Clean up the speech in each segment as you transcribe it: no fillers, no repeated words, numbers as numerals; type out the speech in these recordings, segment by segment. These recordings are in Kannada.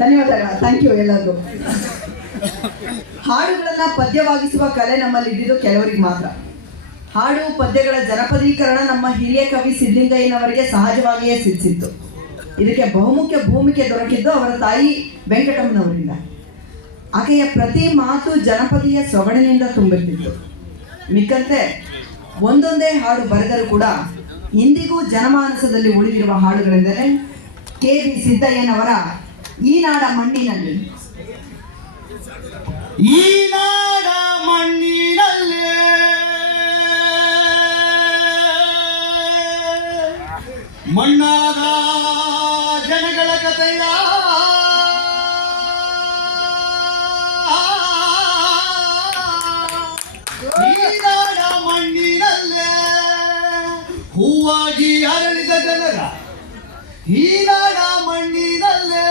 ಧನ್ಯವಾದಗಳು, ಥ್ಯಾಂಕ್ ಯು ಎಲ್ಲರಿಗೂ. ಹಾಡುಗಳನ್ನ ಪದ್ಯವಾಗಿಸುವ ಕಲೆ ನಮ್ಮಲ್ಲಿ ಇದ್ದಿದ್ದು ಕೆಲವರಿಗೆ ಮಾತ್ರ. ಹಾಡು ಪದ್ಯಗಳ ಜನಪದೀಕರಣ ನಮ್ಮ ಹಿರಿಯ ಕವಿ ಸಿದ್ಧಲಿಂಗಯ್ಯನವರಿಗೆ ಸಹಜವಾಗಿಯೇ ಸಿದ್ಧಿಸಿತ್ತು. ಇದಕ್ಕೆ ಬಹುಮುಖ್ಯ ಭೂಮಿಕೆ ದೊರಕಿದ್ದು ಅವರ ತಾಯಿ ವೆಂಕಟಮ್ಮನವರಿಂದ. ಆಕೆಯ ಪ್ರತಿ ಮಾತು ಜನಪದೀಯ ಸೊಗಡಿನಿಂದ ತುಂಬಿರ್ತಿತ್ತು. ಮಿಕ್ಕಂತೆ ಒಂದೊಂದೇ ಹಾಡು ಬರೆದರೂ ಕೂಡ ಇಂದಿಗೂ ಜನಮಾನಸದಲ್ಲಿ ಉಳಿದಿರುವ ಹಾಡುಗಳೆಂದರೆ ಕೆ.ವಿ. ಸಿದ್ದಯ್ಯನವರ ಈ ನಾಡ ಮಣ್ಣಿನಲ್ಲಿ. ಈ ನಾಡ ಮಣ್ಣಿನಲ್ಲೇ ಮಣ್ಣಾದ ಜನಗಳ ಕಥೆಯ ಈ ನಾಡ ಮಣ್ಣಿನಲ್ಲೇ ಹೂವಾಗಿ ಅರಳಿದ ಜನರ ಈ ನಾಡ ಮಣ್ಣಿನಲ್ಲೇ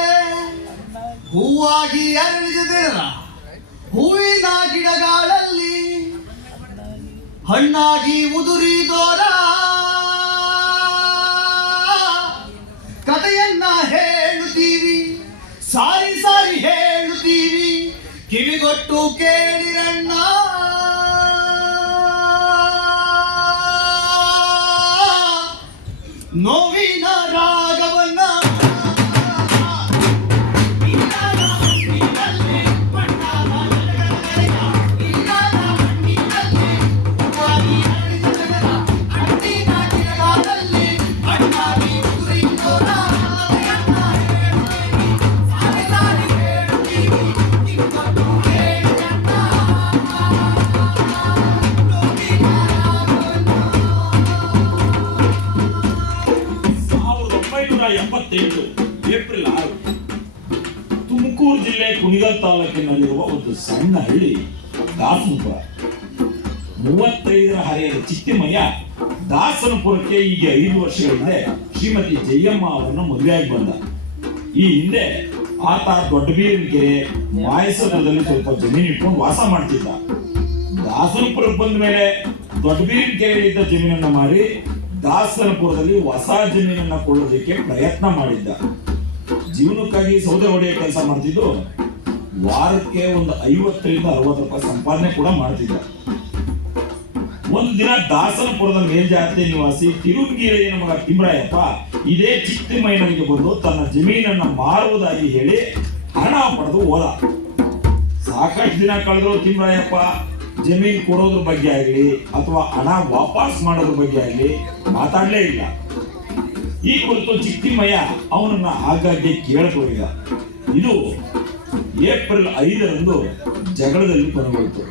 ಹೂವಾಗಿ ಅರಳಿದ ಜನರ ಹೂವಿನ ಗಿಡಗಳಲ್ಲಿ ಹಣ್ಣಾಗಿ ಉದುರಿದೋರ ಕಥೆಯನ್ನ ಹೇಳುತ್ತೀವಿ, ಸಾರಿ ಸಾರಿ ಹೇಳುತ್ತೀವಿ, ಕಿವಿಗೊಟ್ಟು ಕೇಳಿರಣ್ಣ. ನೋವಿನ ರಾಗವನ್ನ ಏಪ್ರಿಲ್ 6 ತುಮಕೂರು ಜಿಲ್ಲೆ ಕುಣಿಗಲ್ ತಾಲೂಕಿನಲ್ಲಿರುವ ಒಂದು ಸಣ್ಣ ಹಳ್ಳಿ ದಾಸನಪುರ. 35ರ ಹರೆಯದ ಚಿತ್ತಿಮಯ್ಯ ದಾಸನಪುರಕ್ಕೆ ಈಗ 5 ವರ್ಷಗಳ ಹಿಂದೆ ಶ್ರೀಮತಿ ಜಯಮ್ಮ ಅವರನ್ನು ಮದುವೆಯಾಗಿ ಬಂದ. ಈ ಹಿಂದೆ ಆತ ದೊಡ್ಡಬೀರನಕೆರೆ ಮಾಯಸದಲ್ಲಿ ಸ್ವಲ್ಪ ಜಮೀನು ಇಟ್ಕೊಂಡು ವಾಸ ಮಾಡ್ತಿದ್ದ. ದಾಸನಪುರಕ್ಕೆ ಬಂದ ಮೇಲೆ ದೊಡ್ಡಬೀರನಕೆರೆ ಇದ್ದ ಜಮೀನನ್ನ ಮಾರಿ ದಾಸನಪುರದಲ್ಲಿ ಹೊಸ ಜಮೀನನ್ನ ಕೊಳ್ಳೋದಕ್ಕೆ ಪ್ರಯತ್ನ ಮಾಡಿದ್ದ. ಜೀವನಕ್ಕಾಗಿ ಸೌದೆ ಹೊಡೆಯ ಕೆಲಸ ಮಾಡ್ತಿದ್ದು. ವಾರಕ್ಕೆ ಒಂದು 50ರಿಂದ 60 ರೂಪಾಯಿ ಸಂಪಾದನೆ ಕೂಡ ಮಾಡ್ತಿದ್ದ. ಒಂದು ದಿನ ದಾಸನಪುರದ ಮೇಲ್ಜಾತಿ ನಿವಾಸಿ ತಿರುಗಿರೆಯ ಮಗ ತಿಮ್ರಾಯಪ್ಪ ಇದೇ ಚಿತ್ತಿಮಯ್ಯನಿಗೆ ಬಂದು ತನ್ನ ಜಮೀನನ್ನ ಮಾರುವುದಾಗಿ ಹೇಳಿ ಹಣ ಪಡೆದು ಹೋದ. ಸಾಕಷ್ಟು ದಿನ ಕಳೆದ್ರು ತಿಮ್ರಾಯಪ್ಪ ಜಮೀನ್ ಕೊಡೋದ್ರ ಬಗ್ಗೆ ಆಗಲಿ ಅಥವಾ ಹಣ ವಾಪಸ್ ಮಾಡೋದ್ರ ಬಗ್ಗೆ ಆಗಲಿ ಮಾತಾಡಲೇ ಇಲ್ಲ. ಈ ಕುರಿತು ಚಿತ್ತಿಮಯ್ಯ ಅವನನ್ನ ಆಗಾಗ್ಗೆ ಕೇಳತೊಡಗಿದ. ಇದು ಏಪ್ರಿಲ್ 5ರಂದು ಜಗಳದಲ್ಲಿ ಕೊನೆಗೊಳ್ತು.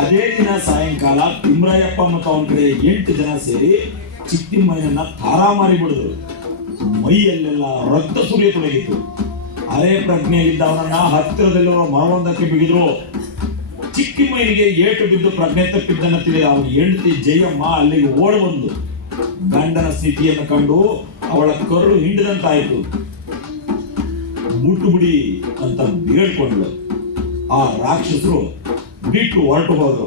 ಅದೇ ದಿನ ಸಾಯಂಕಾಲ ತಿಮ್ರಾಯಪ್ಪ ಮತ್ತು ಅವನ ಕಡೆ 8 ಜನ ಸೇರಿ ಚಿತ್ತಿಮಯ್ಯನನ್ನ ತಾರಾಮಾರಿ ಬಿಡಿದ್ರು. ಮೈಯಲ್ಲೆಲ್ಲ ರಕ್ತ ಸುರಿಯತೊಡಗಿತು. ಅರೆ ಪ್ರಜ್ಞೆಯಲ್ಲಿದ್ದ ಅವನನ್ನ ಹತ್ತಿರದಲ್ಲಿರುವ ಮರವೊಂದಕ್ಕೆ ಬಿಗಿದ್ರು. ಚಿತ್ತಿಮಯ್ಯನಿಗೆ ಏಟು ಬಿದ್ದು ಪ್ರಜ್ಞೆ ತಪ್ಪಿದ್ದನ್ನ ತಿಳಿದ ಅವನ ಹೆಂಡತಿ ಜಯಮ್ಮ ಅಲ್ಲಿಗೆ ಓಡಿ ಬಂದು ಗಂಡನ ಸ್ಥಿತಿಯನ್ನು ಕಂಡು ಅವಳ ಕರುಳು ಹಿಂಡಿದಂತಾಯಿತು. ಮುಟ್ಟು ಬಿಡಿ ಅಂತ ಬೇಡ್ಕೊಂಡ್ಳು. ಆ ರಾಕ್ಷಸರು ಬಿಟ್ಟು ಹೊರಟು ಹೋದರು.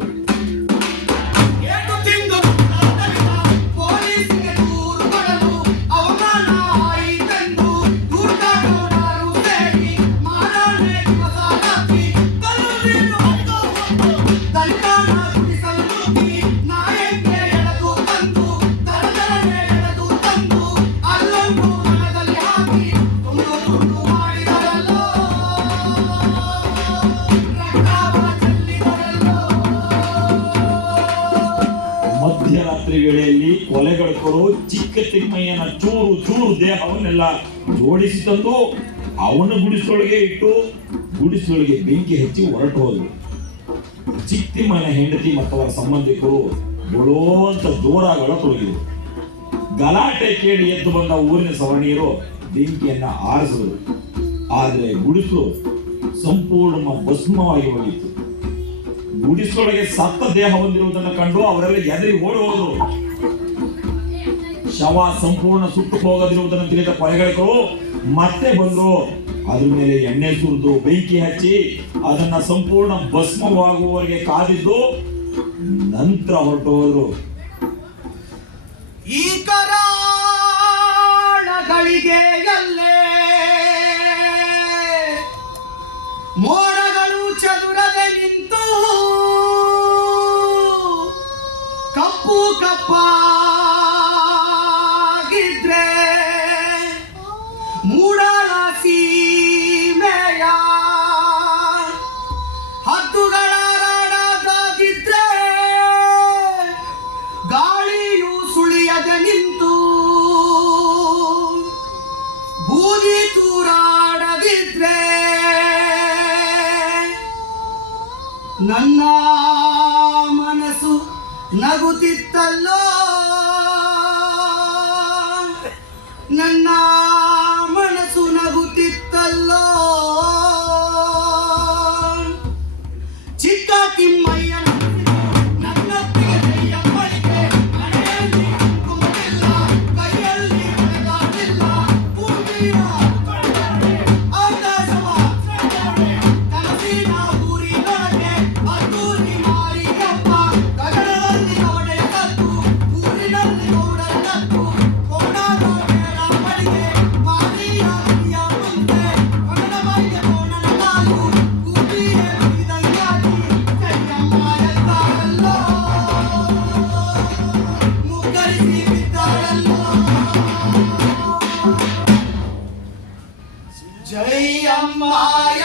ಮಧ್ಯರಾತ್ರಿ ವೇಳೆಯಲ್ಲಿ ಕೊಲೆಗಡಕರು ಚಿಕ್ಕ ತಿಮ್ಮಯ್ಯನ ಚೂರು ಚೂರು ದೇಹವನ್ನೆಲ್ಲ ಜೋಡಿಸಿ ತಂದು ಅವನ ಗುಡಿಸೊಳಗೆ ಇಟ್ಟು ಗುಡಿಸೊಳಗೆ ಬೆಂಕಿ ಹಚ್ಚಿ ಹೊರಟು ಹೋದ್ರು. ಚಿತ್ತಿಮ್ಮನ ಹೆಂಡತಿ ಮತ್ತು ಅವರ ಸಂಬಂಧಿಕರು ಗೊಳೋ ಅಂತ ಜೋರಾಗಿ ಅಳತೊಡಗಿದ್ರು. ಗಲಾಟೆ ಕೇಳಿ ಎದ್ದು ಬಂದ ಊರಿನ ಸವರ್ಣೀಯರು ಬೆಂಕಿಯನ್ನ ಆರಿಸಿದರು. ಆದರೆ ಗುಡಿಸಲು ಸಂಪೂರ್ಣ ಭಸ್ಮವಾಗಿ ಹೋಗಿತ್ತು. ಗುಡಿಸಲೊಳಗೆ ಸತ್ತ ದೇಹ ಹೊಂದಿರುವುದನ್ನು ಕಂಡು ಅವರೆಲ್ಲ ಎದರಿ ಓಡಿ ಹೋದರು. ಶವ ಸಂಪೂರ್ಣ ಸುಟ್ಟು ಹೋಗದಿರುವುದನ್ನು ತಿಳಿದ ಕೊಲೆಗಳಿಗಳು ಮತ್ತೆ ಬಂದರು. ಅದ್ರ ಮೇಲೆ ಎಣ್ಣೆ ಸುರಿದು ಬೆಂಕಿ ಹಚ್ಚಿ ಅದನ್ನ ಸಂಪೂರ್ಣ ಭಸ್ಮವಾಗುವವರೆಗೆ ಕಾದಿದ್ದು ನಂತರ ಹೊರಟು ಹೋದ್ರು. ಈ ಕರಾಳಗಳಿಗೆಯಲ್ಲೇ ಮೋಡಗಳು ಚದುರದೆ ನಿಂತು ಕಪ್ಪು ಕಪ್ಪಾಗಿದ್ರೆ ಮೂಡಲ ಸೀಮೆಯ ಹದ್ದುಗಳ ರಾಡದಾಗಿದ್ರೆ ಗಾಳಿಯು ಸುಳಿಯದೆ ನಿಂತು ಬೂದಿ ತೂರಾಡದಿದ್ರೆ ನನ್ನ ಮನಸ್ಸು ನಗುತ್ತಿತ್ತಲ್ಲೋ, ನನ್ನ ಮನಸ್ಸು ನಗುತ್ತಿತ್ತಲ್ಲೋ. ಚಿಕ್ಕ ತಿಮ್ಮಯ್ಯ ನನ್ನೊತ್ತಿಗೆ ಕೈಯಮ್ಮಳಿಗೆ ಮನೆಯಲ್ಲಿ ಕುಂತಿಲ್ಲ, ಕೈಯಲ್ಲಿ ಬೆಳಗಾಗಿಲ್ಲ, ಭೂಮಿಯ ಆಕಾಶವ ಕನಸಿನ ಊರಿನೊಳಗೆ ಅದ್ದೂರಿ ಮಾರಿಯಪ್ಪ ಗಗನದಲ್ಲಿ ಒಡೆಯ ಕತ್ತು, ಊರಿನಲ್ಲಿ ಗೌಡರ ಕತ್ತು, ಕೋಣದ ಮೇಳ ಮಡಿಗೆ ಮಾರಿಯ ಮುಂದೆ ಕೊನನ ಮೈಗೆ ಕೋಣನ ಕಾಲು ಕೂಪಿಗೆ ಬಿರಿದಂಗಾಗಿ ಕೈಯಮ್ಮ ಎದ್ದಾಳಲ್ಲೋ, ಮುಗ್ಗರಿಸಿ ಬಿದ್ದಾಳಲ್ಲೋ. ಜಯಮ್ಮ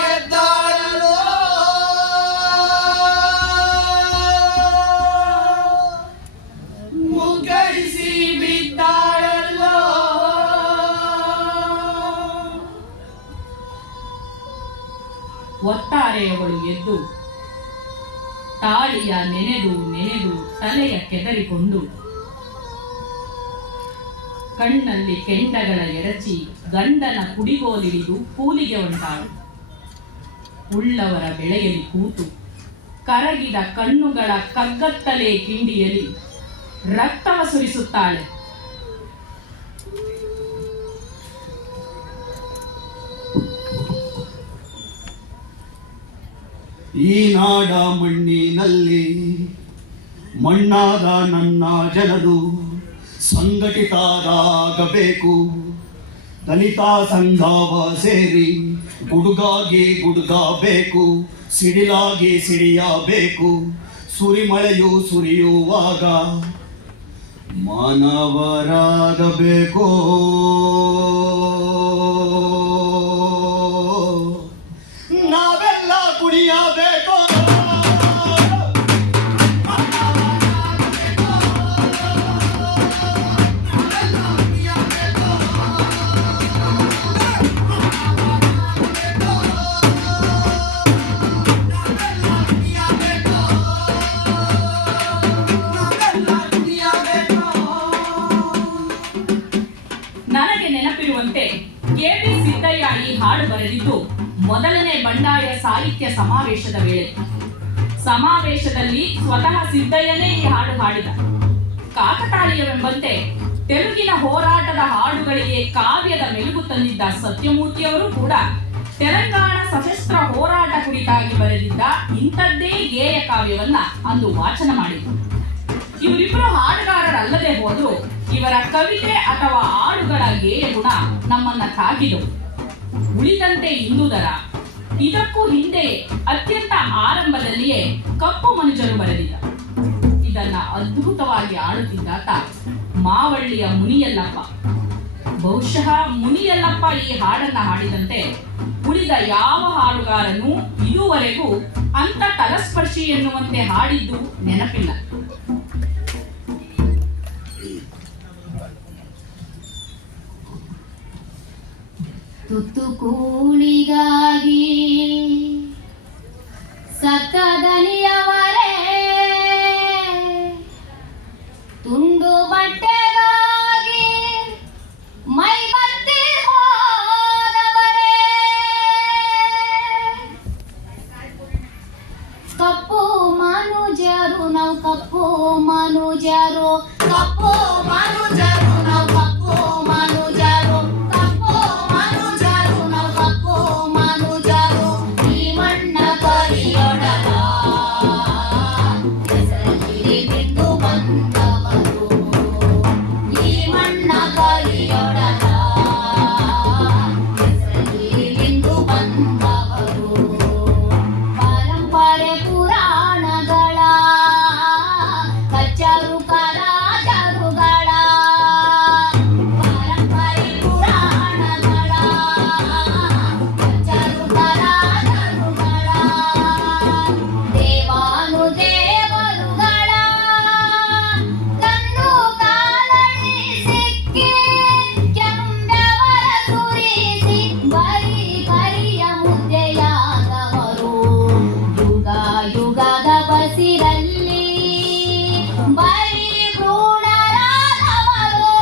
ಎದ್ದಾಳಲ್ಲೋ, ಮುಗ್ಗರಿಸಿ ಬಿದ್ದಾಳಲ್ಲೋ. ಒತ್ತಾರೆಯವಳು ಎದ್ದು ತಾಳಿಯ ನೆನೆದು ನೆನೆದು ತಲೆಯ ಕೆದರಿಕೊಂಡು ಕಣ್ಣಲ್ಲಿ ಕೆಂಡಗಳ ಎರಚಿ ಗಂಡನ ಕುಡಿಗೋಲಿಡಿದು ಕೂಲಿಗೆ ಹೊಂಟಾಳು. ಉಳ್ಳವರ ಬೆಳೆಯಲಿ ಕೂತು ಕರಗಿದ ಕಣ್ಣುಗಳ ಕಗ್ಗತ್ತಲೆ ಕಿಂಡಿಯಲ್ಲಿ ರಕ್ತವ ಸುರಿಸುತ್ತಾಳೆ. ಈ ನಾಡ ಮಣ್ಣಿನಲ್ಲಿ ಮಣ್ಣಾದ ನನ್ನ ಜನರು ಸಂಘಟಿತರಾಗಬೇಕು. ದಲಿತ ಸಂಘವ ಸೇರಿ ಗುಡುಗಾಗಿ ಗುಡುಗಬೇಕು, ಸಿಡಿಲಾಗಿ ಸಿಡಿಯಬೇಕು. ಸುರಿಮಳೆಯು ಸುರಿಯುವಾಗ ಮಾನವರಾಗಬೇಕು. ನಾವೆಲ್ಲ ಕುಣಿಯಬೇಕು. ನನಗೆ ನೆನಪಿರುವಂತೆ ಕೆ.ಬಿ. ಸಿದ್ದಯ್ಯ ಈ ಹಾಡು ಬರೆದಿದ್ದು ಮೊದಲನೇ ಬಂಡಾಯ ಸಾಹಿತ್ಯ ಸಮಾವೇಶದ ವೇಳೆ. ಸಮಾವೇಶದಲ್ಲಿ ಸ್ವತಃ ಸಿದ್ದಯ್ಯನೇ ಈ ಹಾಡು ಹಾಡಿದ. ಕಾಕತಾಳೀಯವೆಂಬಂತೆ ತೆಲುಗಿನ ಹೋರಾಟದ ಹಾಡುಗಳಿಗೆ ಕಾವ್ಯದ ಮೆಲುಗು ತಂದಿದ್ದ ಸತ್ಯಮೂರ್ತಿಯವರು ಕೂಡ ತೆಲಂಗಾಣ ಸಶಸ್ತ್ರ ಹೋರಾಟ ಕುರಿತಾಗಿ ಬರೆದಿದ್ದ ಇಂಥದ್ದೇ ಗೇಯ ಕಾವ್ಯವನ್ನ ಅಂದು ವಾಚನ ಮಾಡಿದರು. ಇವರಿಬ್ಬರು ಹಾಡುಗಾರರಲ್ಲದೆ ಹೋದರೂ ಇವರ ಕವಿತೆ ಅಥವಾ ಹಾಡುಗಳ ಗೇಯ ಗುಣ ನಮ್ಮನ್ನ ತಾಗಿದವು. ಉಳಿದಂತೆ ಇಂದುದರ ಇದಕ್ಕೂ ಹಿಂದೆ ಅತ್ಯಂತ ಆರಂಭದಲ್ಲಿಯೇ ಕಪ್ಪು ಮನುಜರು ಬರೆದಿದ್ದ. ಇದನ್ನ ಅದ್ಭುತವಾಗಿ ಆಡುತ್ತಿದ್ದಾತ ಮಾವಳ್ಳಿಯ ಮುನಿಯಲ್ಲಪ್ಪ. ಬಹುಶಃ ಮುನಿಯಲ್ಲಪ್ಪ ಈ ಹಾಡನ್ನ ಹಾಡಿದಂತೆ ಉಳಿದ ಯಾವ ಹಾಡುಗಾರನೂ ಇದುವರೆಗೂ ಅಂತ ತಲಸ್ಪರ್ಶಿ ಎನ್ನುವಂತೆ ಹಾಡಿದ್ದು ನೆನಪಿಲ್ಲ. ತುತ್ತು ಕೂಳಿಗಾಗಿ ಸತ್ತ ದನಿಯವರೇ, ತುಂಡು ಬಟ್ಟೆಗಾಗಿ ಮೈ ಬತ್ತಿ ಹೋದವರೇ, ಕಪ್ಪು ಮನುಜರು ನಾವು ಕಪ್ಪು ಮನುಜರು ಕಪ್ಪು ಮನುಜರು ನಾವು ಕಪ್ಪು ಮನುಜರು ಕಪ್ಪು ಮನುಜರು ನಾವು ಕಪ್ಪು ಮನುಜರು ಈ ಮಣ್ಣ ಕರಿಯೊಡಲ ಹೆಸರಲ್ಲಿ ಬಿದ್ದು ಬಂದವರು ಈ ಮಣ್ಣ ಕರಿಯೊಡಲ ಹೆಸರಲ್ಲಿ ಬಿದ್ದು ಬಂದವರು ಪರಂಪರೆ ಪುರಾಣಗಳ ಕಚ್ಚರು ಕರಾಜರುಗಳ ಪರಂಪರೆ ಪುರಾಣಗಳ ಕಚ್ಚರು ಕರಾಜರುಗಳ ದೇವಾನು ದೇವರುಗಳ ಕಣ್ಣು ಕಾಲಡಿ ಸಿಕ್ಕಿ ಕೆಂಬೆವರ ಸುರಿಸಿ ಬರೀ ಕರಿಯ ಮುದ್ದೆಯಾದವರು ಯುಗ ಯುಗದ ಬಸಿರಲ್ಲಿ ಬರೀ ಭ್ರೂಣರಾದವರು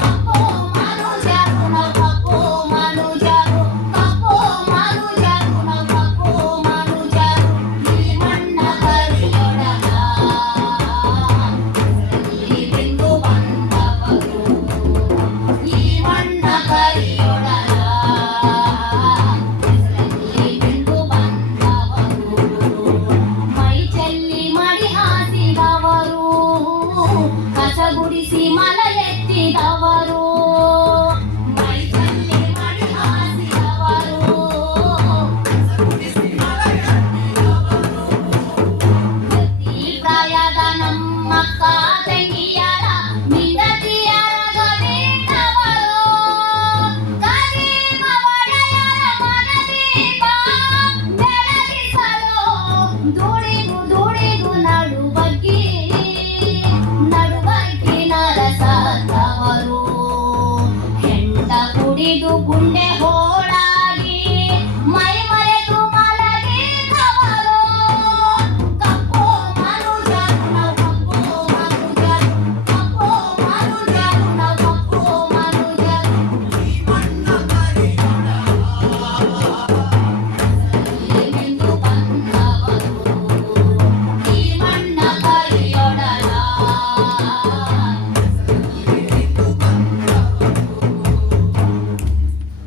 ಕಪ್ಪು ಮನುಜರು ನಾವು ಕಪ್ಪು ಮನುಜರು ಕಪ್ಪು ಮನುಜರು ನಾವು ಕಪ್ಪು ಮನುಜರು ಈ ಮಣ್ಣ ಕರಿಯೊಡಲ ಹೆಸರಲ್ಲಿ ಬಿದ್ದು ಬಂದವರು ಈ ಮಣ್ಣ ಕರಿಯೊಡಲ ಹೆಸರಲ್ಲಿ ಬಿದ್ದು ಬಂದವರು ಮೈ ಚೆಲ್ಲಿ ಮಡಿ ಹಾಸಿದವರು ಕಸ ಗುಡಿಸಿ ಮಲ ಎತ್ತಿದವರು ಮೈ ಚೆಲ್ಲಿ ಮಡಿ ಹಾಸಿದವರು ಕಸ ಗುಡಿಸಿ ಮಲ ಎತ್ತಿದವರು ಪ್ರತಿ ಪ್ರಾಯದ ನಮ್ಮಕ್ಕ ತಂಗಿಯರ ಮಿಂಡತಿಯರ ಗವಿನವರು ಕದೀಮ ಒಡೆಯರ ಮನದೀಪ ಬೆಳಗಿಸಲು ದುಡಿಗು ದುಡಿಗು ನಡುಬಗ್ಗಿ ನರಸದವರು ಹೆಂಡ ಕುಡಿದು ಗುಂಡೆ ಹೋಳಾಗಿ ಮೈ ಮರೆತು ಮಲಗಿದವರು ಕಪ್ಪು ಮನುಜರು ನಾವು ಕಪ್ಪು ಮನುಜರು ಕಪ್ಪು ಮನುಜರು ನಾವು ಕಪ್ಪು ಮನುಜರು ಈ ಮಣ್ಣ ಕರಿಯೊಡಲ ಬಿದ್ದು ಬಂದವರು ಈ ಮಣ್ಣ ಕರಿಯೊಡಲ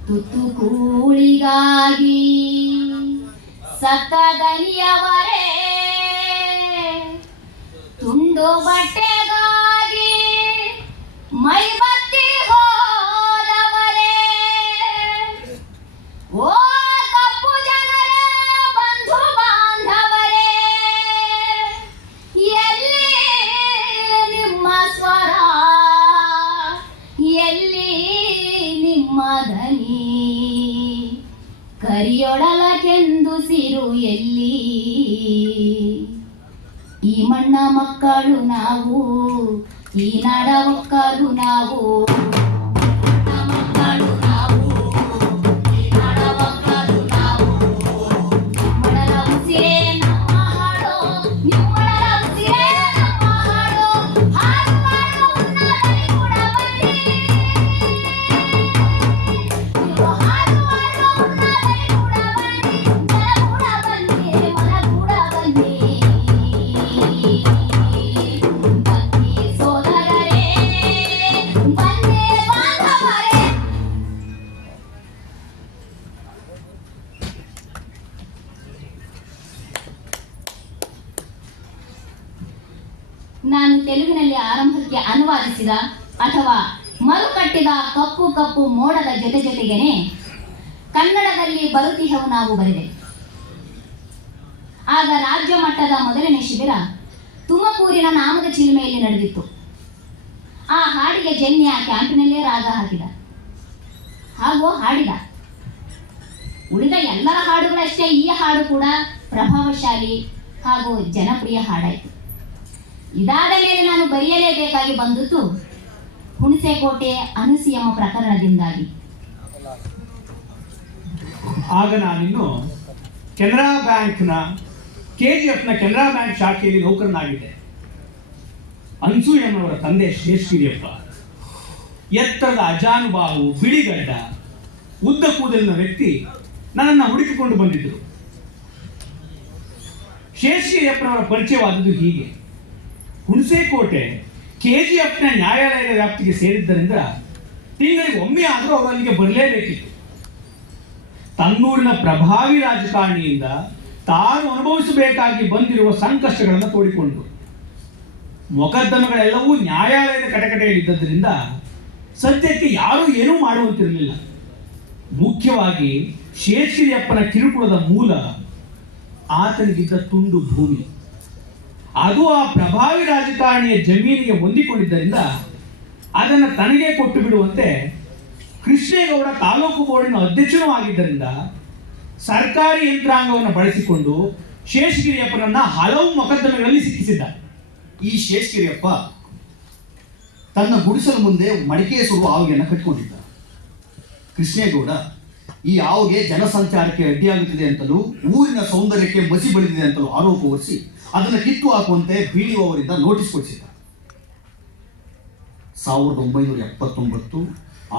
ತುತ್ತು ಕೂಳಿಗಾಗಿ ಸತ್ತ ದನಿಯವರೇ ತುಂಡು ಬಟ್ಟೆಗಾಗಿ ಮೈ ಬತ್ತಿ ಹೋದವರೇ ಓ ಕಪ್ಪು ಜನರೇ ಬಂಧು ಬಾಂಧವರೇ ಎಲ್ಲಿ ನಿಮ್ಮ ಸ್ವರ ಎಲ್ಲಿ ನಿಮ್ಮ ದನಿ ಕರಿಯೊಡಲಕ್ಕೆಂದು ಸಿರು ಎಲ್ಲಿ ಈ ಮಣ್ಣ ಮಕ್ಕಳು ನಾವು ಈ ನಾಡ ಒಕ್ಕಲು ನಾವು ಮಣ್ಣ ಮಕ್ಕಳು ನಾವು ಈ ನಾಡ ಒಕ್ಕಲು ನಾವು ನಿಮ್ಮೊಡಲ ಉಸಿರೇ ನಮ್ಮ ಹಾಡು ನಿಮ್ಮೊಡಲ ಉಸಿರೇ ನಮ್ಮ ಹಾಡು ಹಾಡು ಹಾಡು ಉನ್ನತಲಿ ಕೂಡ ಬನ್ನಿ ನೀವು ಹಾಡು ಹಾಡು ಉನ್ನತಲಿ ಕೂಡ ಬನ್ನಿ ಜನ ಕೂಡ ಬನ್ನಿ ಮನ ಕೂಡ ಬನ್ನಿ ಬನ್ನಿ ಸೋದರರೇ ಬನ್ನಿ ಬಾಂಧವರೇ ನಾನು ತೆಲುಗಿನಲ್ಲಿ ಆರಂಭಕ್ಕೆ ಅನುವಾದಿಸಿದ ಅಥವಾ ಮರುಕಟ್ಟಿದ ಕಪ್ಪು ಕಪ್ಪು ಮೋಡದ ಜೊತೆ ಜೊತೆಗೇನೆ ಕನ್ನಡದಲ್ಲಿ ಬರುತ್ತಿಹವು ನಾವು ಬರೆದೆ. ಆಗ ರಾಜ್ಯ ಮಟ್ಟದ ಮೊದಲನೇ ಶಿಬಿರ ತುಮಕೂರಿನ ನಾಮದ ಚಿಲುಮೆಯಲ್ಲಿ ನಡೆದಿತ್ತು. ಆ ಹಾಡಿಗೆ ಜನ್ಯ ಕ್ಯಾಂಪಿನಲ್ಲೇ ರಾಗ ಹಾಕಿದ ಹಾಗೂ ಹಾಡಿದ. ಉಳಿದ ಎಲ್ಲರ ಹಾಡುಗಳಷ್ಟೇ ಈ ಹಾಡು ಕೂಡ ಪ್ರಭಾವಶಾಲಿ ಹಾಗೂ ಜನಪ್ರಿಯ ಹಾಡಾಯಿತು. ಇದಾದ ಮೇಲೆ ನಾನು ಬರೆಯಲೇಬೇಕಾಗಿ ಬಂದದ್ದು ಹುಣಸೆಕೋಟೆ ಅನುಸಿಯಮ ಪ್ರಕರಣದಿಂದಾಗಿ. ಆಗ ನಾನಿನ್ನು ಕೆನರಾ ಬ್ಯಾಂಕ್ನ KGFನ ಕೆನರಾ ಬ್ಯಾಂಕ್ ಶಾಖೆಯಲ್ಲಿ ನೌಕರನಾಗಿದ್ದೆ. ಅನ್ಸೂಯಮ್ಮನವರ ತಂದೆ ಶ್ರೇಷ್ಠಿರಿಯಪ್ಪ ಎತ್ತರದ ಅಜಾನುಬಾಹು, ಬಿಳಿಗಡ್ಡ, ಉದ್ದ ಕೂದಲಿನ ವ್ಯಕ್ತಿ ನನ್ನನ್ನು ಹುಡುಕಿಕೊಂಡು ಬಂದಿದ್ದರು. ಶೇಷಗಿರಿಯಪ್ಪನವರ ಪರಿಚಯವಾದದ್ದು ಹೀಗೆ. ಹುಣಸೇಕೋಟೆ KGFನ ನ್ಯಾಯಾಲಯದ ವ್ಯಾಪ್ತಿಗೆ ಸೇರಿದ್ದರಿಂದ ತಿಂಗಳಿಗೆ ಒಮ್ಮೆ ಆದರೂ ಅವರು ಅಲ್ಲಿಗೆ ಬರಲೇಬೇಕಿತ್ತು. ತನ್ನೂರಿನ ಪ್ರಭಾವಿ ರಾಜಕಾರಣಿಯಿಂದ ತಾನು ಅನುಭವಿಸಬೇಕಾಗಿ ಬಂದಿರುವ ಸಂಕಷ್ಟಗಳನ್ನು ತೋಡಿಕೊಂಡು ಮೊಕದ್ದಮೆಗಳೆಲ್ಲವೂ ನ್ಯಾಯಾಲಯದ ಕಟಕಟೆಯಲ್ಲಿದ್ದರಿಂದ ಸದ್ಯಕ್ಕೆ ಯಾರೂ ಏನೂ ಮಾಡುವಂತಿರಲಿಲ್ಲ. ಮುಖ್ಯವಾಗಿ ಶೇಷಗಿರಿಯಪ್ಪನ ಕಿರುಕುಳದ ಮೂಲ ಆತನಿಗಿದ್ದ ತುಂಡು ಭೂಮಿ. ಅದು ಆ ಪ್ರಭಾವಿ ರಾಜಕಾರಣಿಯ ಜಮೀನಿಗೆ ಹೊಂದಿಕೊಂಡಿದ್ದರಿಂದ ಅದನ್ನು ತನಗೆ ಕೊಟ್ಟು ಬಿಡುವಂತೆ ಕೃಷ್ಣೇಗೌಡ ತಾಲೂಕು ಬೋರ್ಡಿನ ಅಧ್ಯಕ್ಷನೂ ಆಗಿದ್ದರಿಂದ ಸರ್ಕಾರಿ ಯಂತ್ರಾಂಗವನ್ನು ಬಳಸಿಕೊಂಡು ಶೇಷಗಿರಿಯಪ್ಪನನ್ನ ಹಲವು ಮೊಕದ್ದಮೆಗಳಲ್ಲಿ ಸಿಕ್ಕಿಸಿದ್ದ. ಈ ಶೇಷಗಿರಿಯಪ್ಪ ತನ್ನ ಗುಡಿಸಲ ಮುಂದೆ ಮಡಿಕೆ ಸುಡುವ ಆವಿಗೆಯನ್ನು ಕಟ್ಟಿಕೊಂಡಿದ್ದ. ಕೃಷ್ಣೇಗೌಡ ಈ ಆವಿಗೆ ಜನಸಂಚಾರಕ್ಕೆ ಅಡ್ಡಿಯಾಗುತ್ತಿದೆ ಅಂತಲೂ ಊರಿನ ಸೌಂದರ್ಯಕ್ಕೆ ಮಸಿ ಬಳಿದಿದೆ ಅಂತಲೂ ಆರೋಪ ಹೊರಿಸಿ ಅದನ್ನು ಕಿತ್ತು ಹಾಕುವಂತೆ BDO ಅವರಿಂದ ನೋಟಿಸ್ ಕೊಡಿಸಿದ್ದ. 1979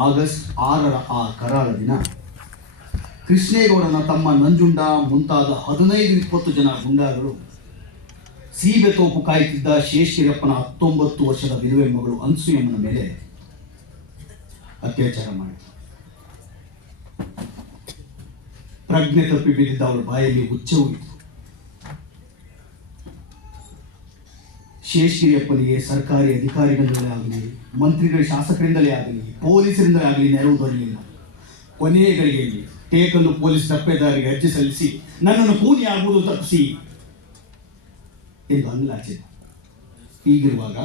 ಆಗಸ್ಟ್ 6ರ ಆ ಕರಾಳ ದಿನ ಕೃಷ್ಣೇಗೌಡನ ತಮ್ಮ ನಂಜುಂಡ ಮುಂತಾದ 15-20 ಜನ ಗುಂಡಾಗಳು ಸೀಬೆ ತೋಪು ಕಾಯುತ್ತಿದ್ದ ಶೇಷಗಿರಿಯಪ್ಪನ 19 ವರ್ಷದ ವಿಧವೆ ಮಗಳು ಅನ್ಸೂಯಮ್ಮನ ಮೇಲೆ ಅತ್ಯಾಚಾರ ಮಾಡಿದರು. ಪ್ರಜ್ಞೆ ತಪ್ಪಿ ಬಿದ್ದಿದ್ದ ಅವರ ಬಾಯಲ್ಲಿ ಹುಚ್ಚವೂ ಇತ್ತು. ಶೇಷಗಿರಿಯಪ್ಪನಿಗೆ ಸರ್ಕಾರಿ ಅಧಿಕಾರಿಗಳಿಂದಲೇ ಆಗಲಿ, ಮಂತ್ರಿಗಳ ಶಾಸಕರಿಂದಲೇ ಆಗಲಿ, ಪೊಲೀಸರಿಂದಲೇ ಆಗಲಿ ನೆರವು ದೊರೆಯಲಿಲ್ಲ. ಕೊನೆಯ ಗಳಿಗೆಯಲ್ಲಿ ಟೇಕಲ್ಲು ಪೊಲೀಸ್ ತಪ್ಪೇದಾರಿಗೆ ಅರ್ಜಿ ಸಲ್ಲಿಸಿ ನನ್ನನ್ನು ಕೂಲಿ ಆಗುವುದು ತಪ್ಪಿಸಿ ಎಂದು ಅಂಗಲಾಚಿದ. ಹೀಗಿರುವಾಗ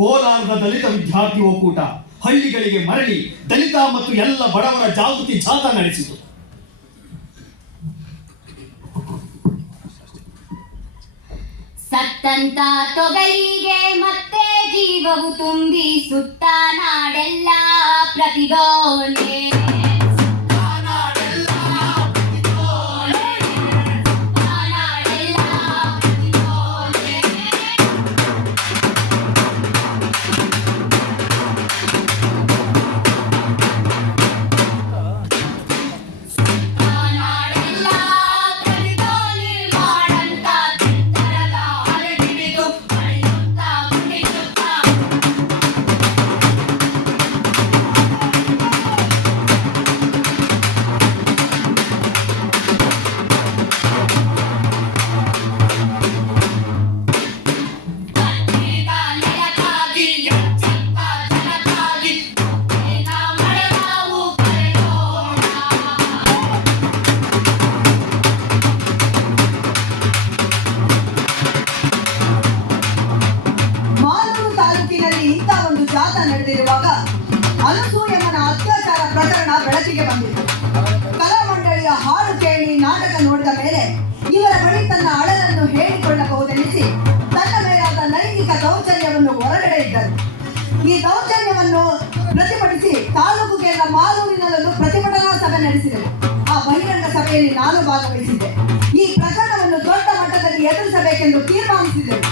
ಕೋಲಾರದ ದಲಿತ ವಿದ್ಯಾರ್ಥಿ ಒಕ್ಕೂಟ ಹಳ್ಳಿಗಳಿಗೆ ಮರಳಿ ದಲಿತ ಮತ್ತು ಎಲ್ಲ ಬಡವರ ಜಾಗೃತಿ ಜಾಥಾ ನಡೆಸಿತು. ಸತ್ತಂತ ತೊಗಲಿಗೆ ಮತ್ತೆ ಜೀವವು ತುಂಬಿ ಸುತ್ತ ನಾಡೆಲ್ಲ ಪ್ರತಿಭೋಲೆ. ನಡೆದಿರುವಾಗ ಅನಸೂಯಮ್ಮನ ಅತ್ಯಾಚಾರ ಪ್ರಕರಣ ಬೆಳಕಿಗೆ ಬಂದಿತು. ಕಲಾ ಮಂಡಳಿಯ ಹಾಡು ಕೇಳಿ ನಾಟಕ ನೋಡಿದ ಮೇಲೆ ಇವರ ಬಳಿ ತನ್ನ ಅಳಲನ್ನು ಹೇಳಿಕೊಳ್ಳಬಹುದೆನಿಸಿ ತನ್ನ ಮೇಲಾದ ಲೈಂಗಿಕ ದೌರ್ಜನ್ಯವನ್ನು ಹೊರಗಡೆ ಇದ್ದರು. ಈ ದೌರ್ಜನ್ಯವನ್ನು ಪ್ರತಿಭಟಿಸಿ ತಾಲೂಕು ಕೇಂದ್ರ ಮಾಲೂರಿನಲ್ಲೊಂದು ಪ್ರತಿಭಟನಾ ಸಭೆ ನಡೆಸಿದರು. ಆ ಬಹಿರಂಗ ಸಭೆಯಲ್ಲಿ ನಾನು ಭಾಗವಹಿಸಿದ್ದೆ. ಈ ಪ್ರಕರಣವನ್ನು ದೊಡ್ಡ ಮಟ್ಟದಲ್ಲಿ ಎದುರಿಸಬೇಕೆಂದು ತೀರ್ಮಾನಿಸಿದರು.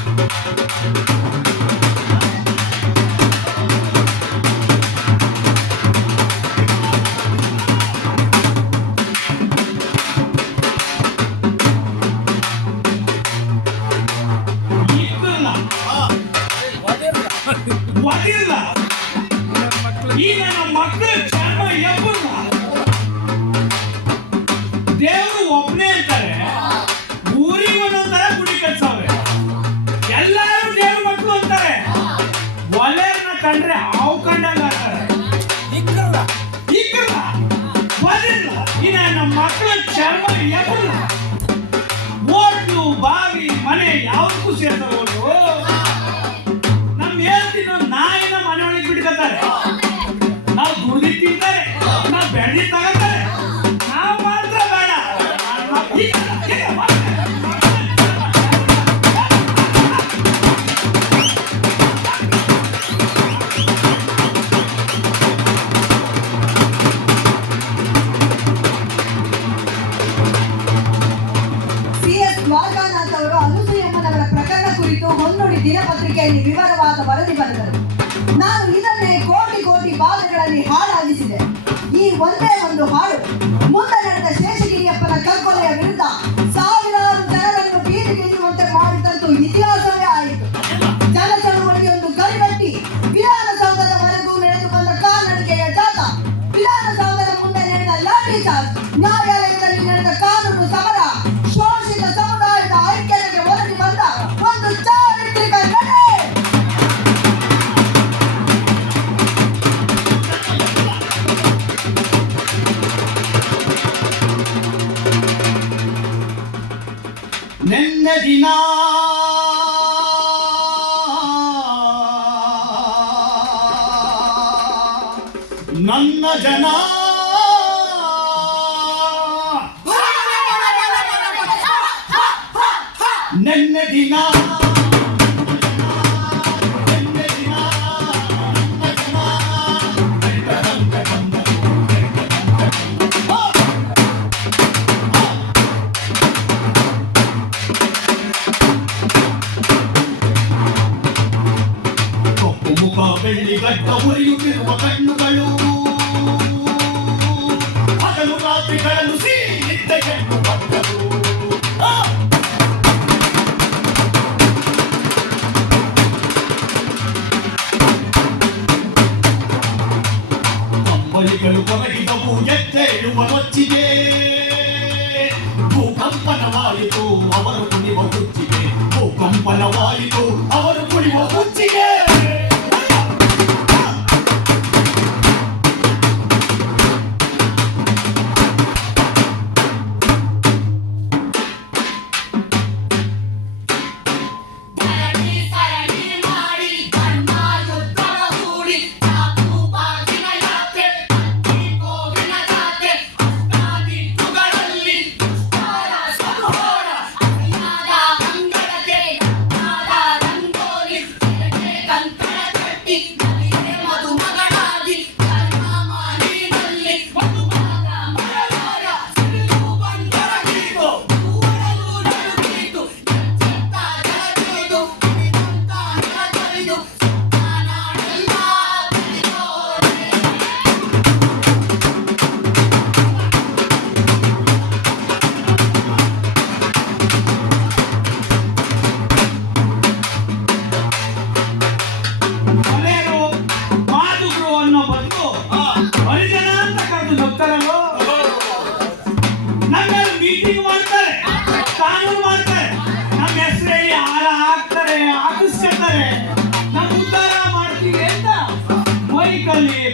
ಈಗ ನಮ್ಮ ಮಕ್ಕಳು ಚರ್ಮ ಎಬ್ಬಲ್ಲ. ದೇವರು ಒಬ್ಬನೇ ಅಂತಾರೆ, ಊರಿಗೆ ಒಂದೊಂದರ ಗುಡಿ ಕಟ್ಸವ್ರೆ. ಎಲ್ಲರೂ ದೇವ್ರ ಮಕ್ಕಳು ಅಂತಾರೆ, ಒಲೆಯನ್ನ ಕಂಡ್ರೆ ಹಾವು ಕಂಡಂಗ ಆಡ್ತಾರೆ. ಇಕ್ಕಲ್ಲ ಒಲಿಲ್ಲ. ಇನ್ನ ನಮ್ಮ ಮಕ್ಕಳು ಚರ್ಮ ಎಬ್ಬಲ್ಲ. ಓಟ್ಲು ಬಾವಿ ಮನೆ ಯಾವಕ್ಕೂ ಸೇರ್ತಾರೆ. ನಮ್ ಹೇಳ್ತೀನೋ ನಾಯಿನ ಮನೆ ಒಳಗೆ ಬಿಟ್ಕೊತಾರೆ. ನಾವು ದುಡ್ದಿ ತಿಂತಾರೆ, ನಾವು ಬೆಳೆದಿ ತಗೋತಾರೆ, ನಾವು ಮಾತ್ರ ಬೇಡ. CS ದ್ವಾರಕಾನಾಥ್ ಅವರು ಅನಸೂಯಮ್ಮನವರ ಪ್ರಕರಣ ಕುರಿತು ಹೊನ್ನೊಡಿ ದಿನಪತ್ರಿಕೆಯಲ್ಲಿ ವಿವರವಾದ ವರದಿ ಬರೆದರು. ನಾನು ಇದನ್ನೇ ಕೋಟಿ ಕೋಟಿ ಭಾಗಗಳಲ್ಲಿ ಹಾಡಾಗಿಸಿದೆ. ಈ ಒಂದೇ ಒಂದು ಹಾಡು ಮುಂದೆ ನಡೆದ ಶೇಷಗಿರಿಯಪ್ಪನ ಕಗ್ಗೊಲೆಯ ವಿರುದ್ಧ ಸಾವಿರಾರು ಜನರನ್ನು ಬೀದಿಗೆ ನೆನ್ನೆ ದಿನ ನನ್ನ ಜನ ನೆನ್ನೆ ದಿನ ಬೆಳ್ಳಿ ಗಡ್ಡ ಉರಿಯುತ್ತಿರುವ ಕಣ್ಣುಗಳು ಹಗಲು ರಾತ್ರಿಗಳನ್ನು ಸೀನಿದ್ದ ಹೆಣ್ಣು ಮಕ್ಕಳು ಕಂಬಳಿಗಳು ಕೊರಗಿದವು ಎದ್ದೇಳುವ ಹೊಚ್ಚಿಗೆ ಭೂಕಂಪನವಾಯಿತು ಅವರು ಕುಣಿವ ಹುಚ್ಚಿಗೆ ಭೂಕಂಪನವಾಯಿತು ಅವರು ಕುಣಿವ ಹುಚ್ಚಿಗೆ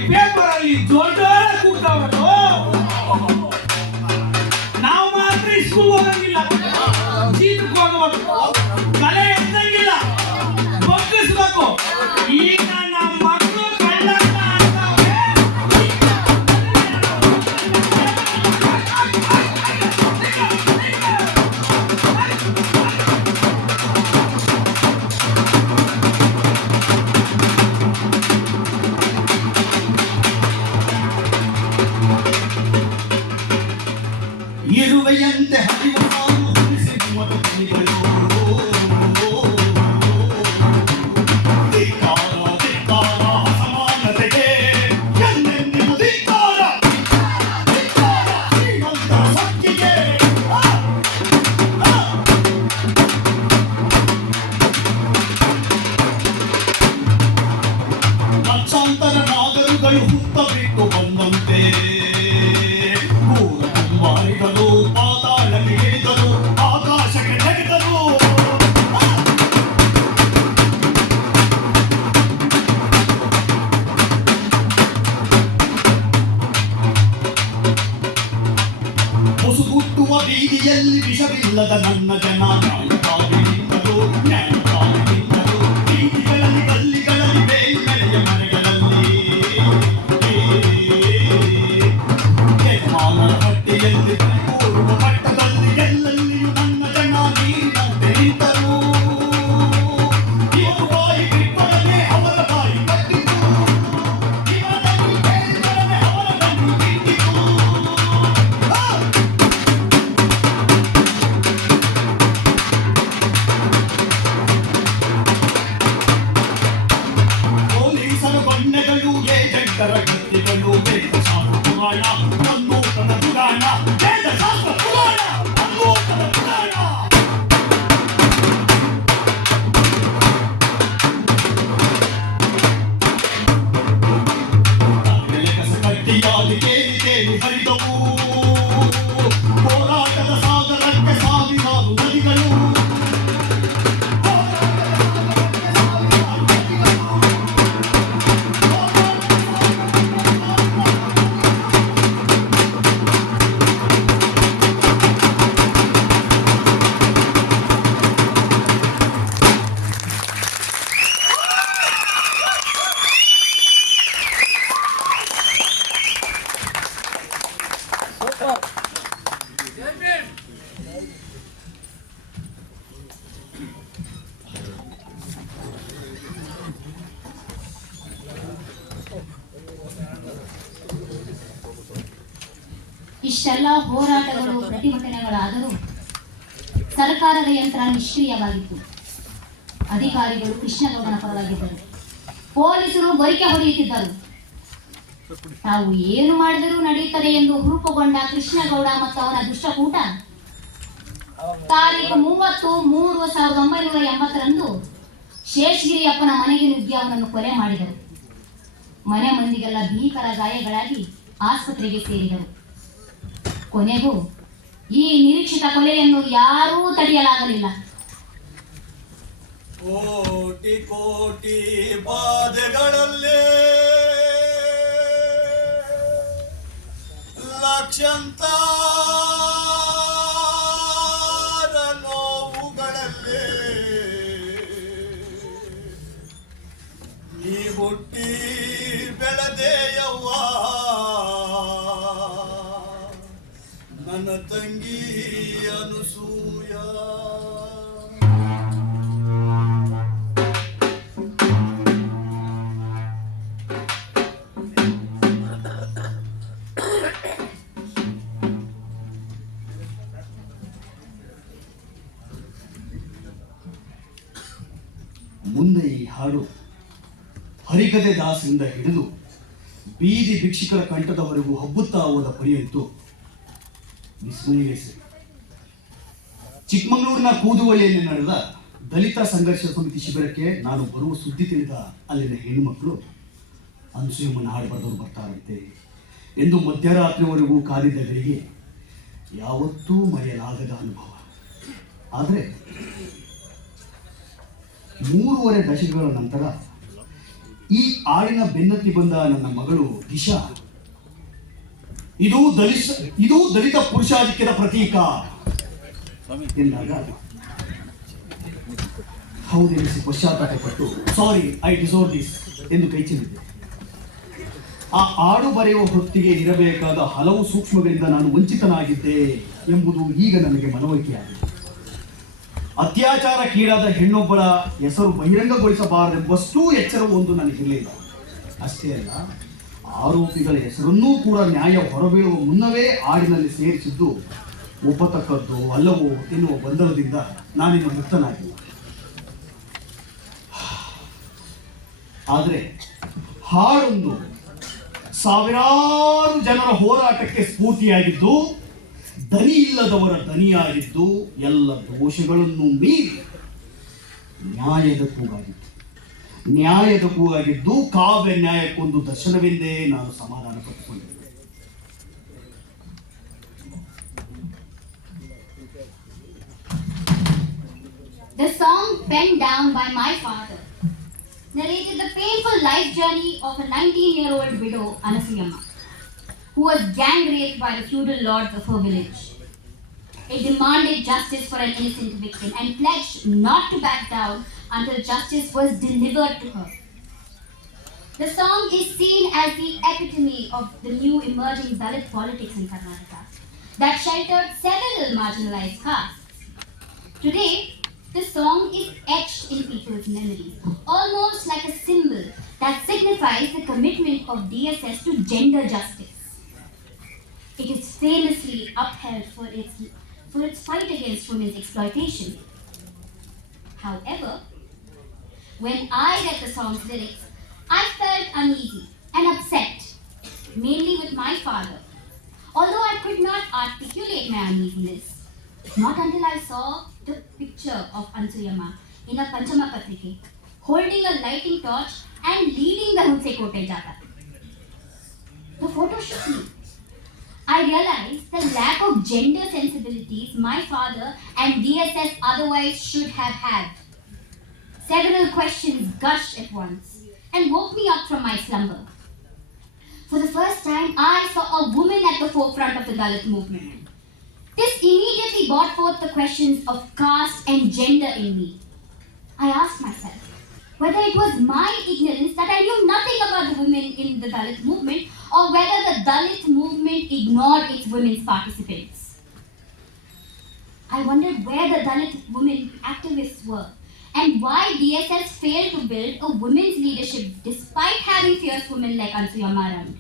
ಪೇಪರ್ ಅಲ್ಲಿ ದೊಡ್ಡ ಕೂಡ್ತಾವ್ರು ನಾವು ಮಾತ್ರ ಸ್ಕೂಲ್ ಹೋಗಂಗಿಲ್ಲ ಜೀತಕ್ಕೆ ಹೋಗಬೇಕು ಕಲೆ ಎತ್ತಂಗಿಲ್ಲ ಬಗ್ಗಿಸ್ಬೇಕು ಈಗ ನಮ್ಮ ಮಕ್ಕಳು ಕಳ್ಳಾಟ ಆಡ್ತಾವ್ರೆ ಇರುವೆಯಂತೆ ಹರಿವ ಸಾಲು ಉಳಿಸಿರುವ ತುಳಿಗಳು ಧಿಕ್ಕಾರ ಧಿಕ್ಕಾರ ಅಸಮಾನತೆಗೆ ಎಂದೆಂದಿಗೂ ಧಿಕ್ಕಾರ ಧಿಕ್ಕಾರ ಶ್ರೀಮಂತರ ಸಕ್ಕಿಗೆ ಲಕ್ಷಾಂತರ ನಾಗರುಗಳು ಹುಟ್ಟಬೇಕು ಬಂದಂತೆ ಮಾರಿದರು ಪಾತಾಳಕ್ಕೆ ಇಳಿದರು ಆಕಾಶಕ್ಕೆ ತೆಗೆದರು ಮುಸುಗುಟ್ಟುವ ಬೀದಿಯಲ್ಲಿ ವಿಷವಿಲ್ಲದ ನನ್ನ ಜನ ನ್ಯಾಯಕ್ಕಾಗಿ ನಿಂತರು ನ್ಯಾಯಕ್ಕಾಗಿ ನಿಂತರು ಬೀದಿಗಳಲ್ಲಿ ಗಲ್ಲಿಗಳಲ್ಲಿ ಬೇಲ್ಮೆಲೆಯ ಮನೆಗಳಲ್ಲಿ ಯಜಮಾನರ ಪಟ್ಟಿಯಲ್ಲಿ ಪರಿಪೂರ್ಣ ಮಟ್ಟದಲ್ಲಿ ಎಲ್ಲೆಲ್ಲಿಯೂ ನನ್ನ ಜನ ನೀರಿನಂತೆ ನಿಂತರು ಇವರು ಬಾಯಿ ಬಿಟ್ಟೊಡನೆ ಅವರ ಬಾಯಿ ಕಟ್ಟಿತು ಇವರಲ್ಲಿ ಕೇಳಿದೊಡನೆ ಅವರ ಕಣ್ಣು ಬಿಟ್ಟಿತು ಪೊಲೀಸರ ಬಣ್ಣಗಳು ಏಜೆಂಟರ ಕತ್ತಿಗಳು ವೇದಶಾಸ್ತ್ರ ಪುರಾಣ ಅನ್ನೂತನ ಪುರಾಣ ವೇದಶಾಸ್ತ್ರ ಪುರಾಣ ಅನ್ನೂತನ ಪುರಾಣ ಕಟ್ಟಿಯಾಗಿ ಕೇಳಿ ಕೇಳಿ ಹರಿದವು ಹೋರಾಟದ ಸಾಗರಕ್ಕೆ ಸಾವಿರಾರು ನದಿಗಳು ಇಷ್ಟೆಲ್ಲ ಹೋರಾಟಗಳು ಪ್ರತಿಭಟನೆಗಳಾದರೂ ಸರ್ಕಾರದ ಯಂತ್ರ ನಿಷ್ಕ್ರಿಯವಾಗಿತ್ತು. ಅಧಿಕಾರಿಗಳು ಕೃಷ್ಣಗೌಡನ ಪರವಾಗಿದ್ದರು, ಪೊಲೀಸರು ಗೊರಿಕೆ ಹೊಡೆಯುತ್ತಿದ್ದರು. ತಾವು ಏನು ಮಾಡಿದರೂ ನಡೆಯುತ್ತದೆ ಎಂದು ಹುರುಪುಗೊಂಡ ಕೃಷ್ಣಗೌಡ ಮತ್ತು ಅವನ ದುಷ್ಟಕೂಟ ತಾರೀಖು 30/3/1980 ಶೇಷಗಿರಿಯಪ್ಪನ ಮನೆಗೆ ನುಗ್ಗಿ ಅವನನ್ನು ಕೊಲೆ ಮಾಡಿದರು. ಮನೆ ಮಂದಿಗೆಲ್ಲ ಭೀಕರ ಗಾಯಗಳಾಗಿ ಆಸ್ಪತ್ರೆಗೆ ಸೇರಿದರು. ಕೊನೆಗೂ ಈ ನಿರೀಕ್ಷಿತ ಕೊಲೆಯನ್ನು ಯಾರೂ ತಡೆಯಲಾಗಲಿಲ್ಲ. ಕೋಟಿ ಕೋಟಿ ಬಾಧೆಗಳಲ್ಲೇ ಲಕ್ಷಾಂತರ ನೋವುಗಳಲ್ಲೇ ನೀ ಹುಟ್ಟಿ ಬೆಳೆದೆಯವ್ವ ನನ್ನ ತಂಗಿ ಅನುಸೂಯ. ಮುಂದೆ ಈ ಹಾಡು ಹರಿಕತೆ ದಾಸರಿಂದ ಹಿಡಿದು ಬೀದಿ ಭಿಕ್ಷುಕರ ಕಂಠದವರೆಗೂ ಹಬ್ಬುತ್ತಾ ಹೋದ ಪರ್ಯಂತೂ ವಿಸ್ಮಯವೇ ಸರಿ. ಚಿಕ್ಕಮಗಳೂರಿನ ಕೂದುವಳಿಯಲ್ಲಿ ನಡೆದ ದಲಿತ ಸಂಘರ್ಷ ಸಮಿತಿ ಶಿಬಿರಕ್ಕೆ ನಾನು ಬರುವ ಸುದ್ದಿ ತಿಳಿದ ಅಲ್ಲಿನ ಹೆಣ್ಣುಮಕ್ಕಳು ಅನಸೂಯಮ್ಮನ ಹಾಡು ಬರೆದವರು ಬರ್ತಾರಂತೆ ಎಂದು ಮಧ್ಯರಾತ್ರಿವರೆಗೂ ಕಾದಿದ್ದವರಿಗೆ ಯಾವತ್ತೂ ಮರೆಯಲಾಗದ ಅನುಭವ. ಆದರೆ 3.5 ದಶಕಗಳ ನಂತರ ಈ ಹಾಡಿನ ಬೆನ್ನತ್ತಿ ಬಂದ ನನ್ನ ಮಗಳು ದಿಶಾ ಇದು ದಲಿತ ಪುರುಷಾಧಿಕ್ಯದ ಪ್ರತೀಕ ಎಂದಾಗ ಹೌದೆನಿಸಿ ಪಶ್ಚಾತ್ತಾಪಪಟ್ಟು ಸಾರಿ ಐ ಡಿಸೋರ್ವ್ ದಿಸ್ ಎಂದು ಕೈಚೆಲ್ಲಿದ್ದೆ. ಆ ಹಾಡು ಬರೆಯುವ ಹೊತ್ತಿಗೆ ಇರಬೇಕಾದ ಹಲವು ಸೂಕ್ಷ್ಮಗಳಿಂದ ನಾನು ವಂಚಿತನಾಗಿದ್ದೆ ಎಂಬುದು ಈಗ ನನಗೆ ಮನವರಿಕೆಯಾಗಿದೆ. ಅತ್ಯಾಚಾರಕ್ಕೀಡಾದ ಹೆಣ್ಣೊಬ್ಬಳ ಹೆಸರು ಬಹಿರಂಗಗೊಳಿಸಬಾರದೆಂಬಷ್ಟೂ ಎಚ್ಚರವು ಒಂದು ನನಗಿರಲಿಲ್ಲ. ಅಷ್ಟೇ ಅಲ್ಲ, ಆರೋಪಿಗಳ ಹೆಸರನ್ನೂ ಕೂಡ ನ್ಯಾಯ ಹೊರಬೀಳುವ ಮುನ್ನವೇ ಹಾಡಿನಲ್ಲಿ ಸೇರಿಸಿದ್ದು ಒಪ್ಪತಕ್ಕದ್ದು ಅಲ್ಲವೋ ಎನ್ನುವ ಗೊಂದಲದಿಂದ ನಾನಿನ್ನು ಮುಕ್ತನಾಗಿಲ್ಲ. ಆದರೆ ಹಾಡೊಂದು ಸಾವಿರಾರು ಜನರ ಹೋರಾಟಕ್ಕೆ ಸ್ಫೂರ್ತಿಯಾಗಿದ್ದು, ದನಿ ಇಲ್ಲದವರ ದನಿಯಾಗಿದ್ದು, ಎಲ್ಲ ದೋಷಗಳನ್ನು ಮೀರಿ ನ್ಯಾಯದ ಕೂಗಾಗಿದ್ದು ಕಾವ್ಯ ನ್ಯಾಯಕ್ಕೊಂದು ದರ್ಶನವೆಂದೇ ನಾನು ಸಮಾಧಾನ ಪಟ್ಟುಕೊಂಡಿದ್ದೆ. The song penned down by my father narrated the painful life journey of a 19-year-old widow, Anasuyamma, who was gang raped by the feudal lords of her village. It demanded justice for an innocent victim and pledged not to back down until justice was delivered to her. The song is seen as the epitome of the new emerging Dalit politics in Karnataka that sheltered several marginalized castes. Today, the song is etched in people's memories, almost like a symbol that signifies the commitment of DSS to gender justice. It is famously upheld for its fight against women's exploitation. However, when I read the song's lyrics, I felt uneasy and upset, mainly with my father, although I could not articulate my uneasiness. Not until I saw the picture of Anasuyamma in a Panchama Patrike, holding a lighting torch and leading the Hunse Kote Jata. The photo shook me. I realized the lack of gender sensibilities my father and DSS otherwise should have had. Several questions gushed at once and woke me up from my slumber. For the first time, I saw a woman at the forefront of the Dalit movement. This immediately brought forth the questions of caste and gender in me. I asked myself whether it was my ignorance that I knew nothing about the women in the Dalit movement, or whether the Dalit movement ignored its women's participants. I wondered where the Dalit women activists were and why DSS failed to build a women's leadership despite having fierce women like Anasuyamma around.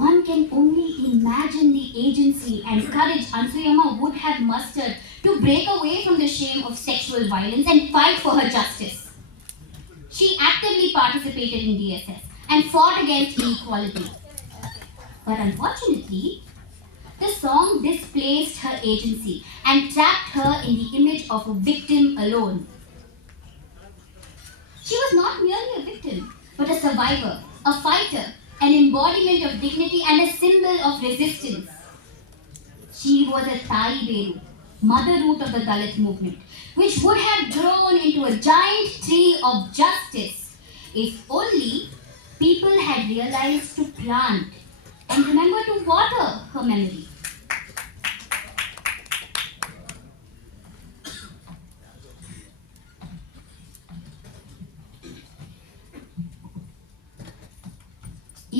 One can only imagine the agency and courage Anasuyamma would have mustered to break away from the shame of sexual violence and fight for her justice. She actively participated in DSS and fought against inequality. But unfortunately, the song displaced her agency and trapped her in the image of a victim alone. She was not merely a victim, but a survivor, a fighter, an embodiment of dignity and a symbol of resistance. She was a Tayi Beru, mother root of the Dalit movement, which would have grown into a giant tree of justice if only people had realized to plant and remember to water her memory.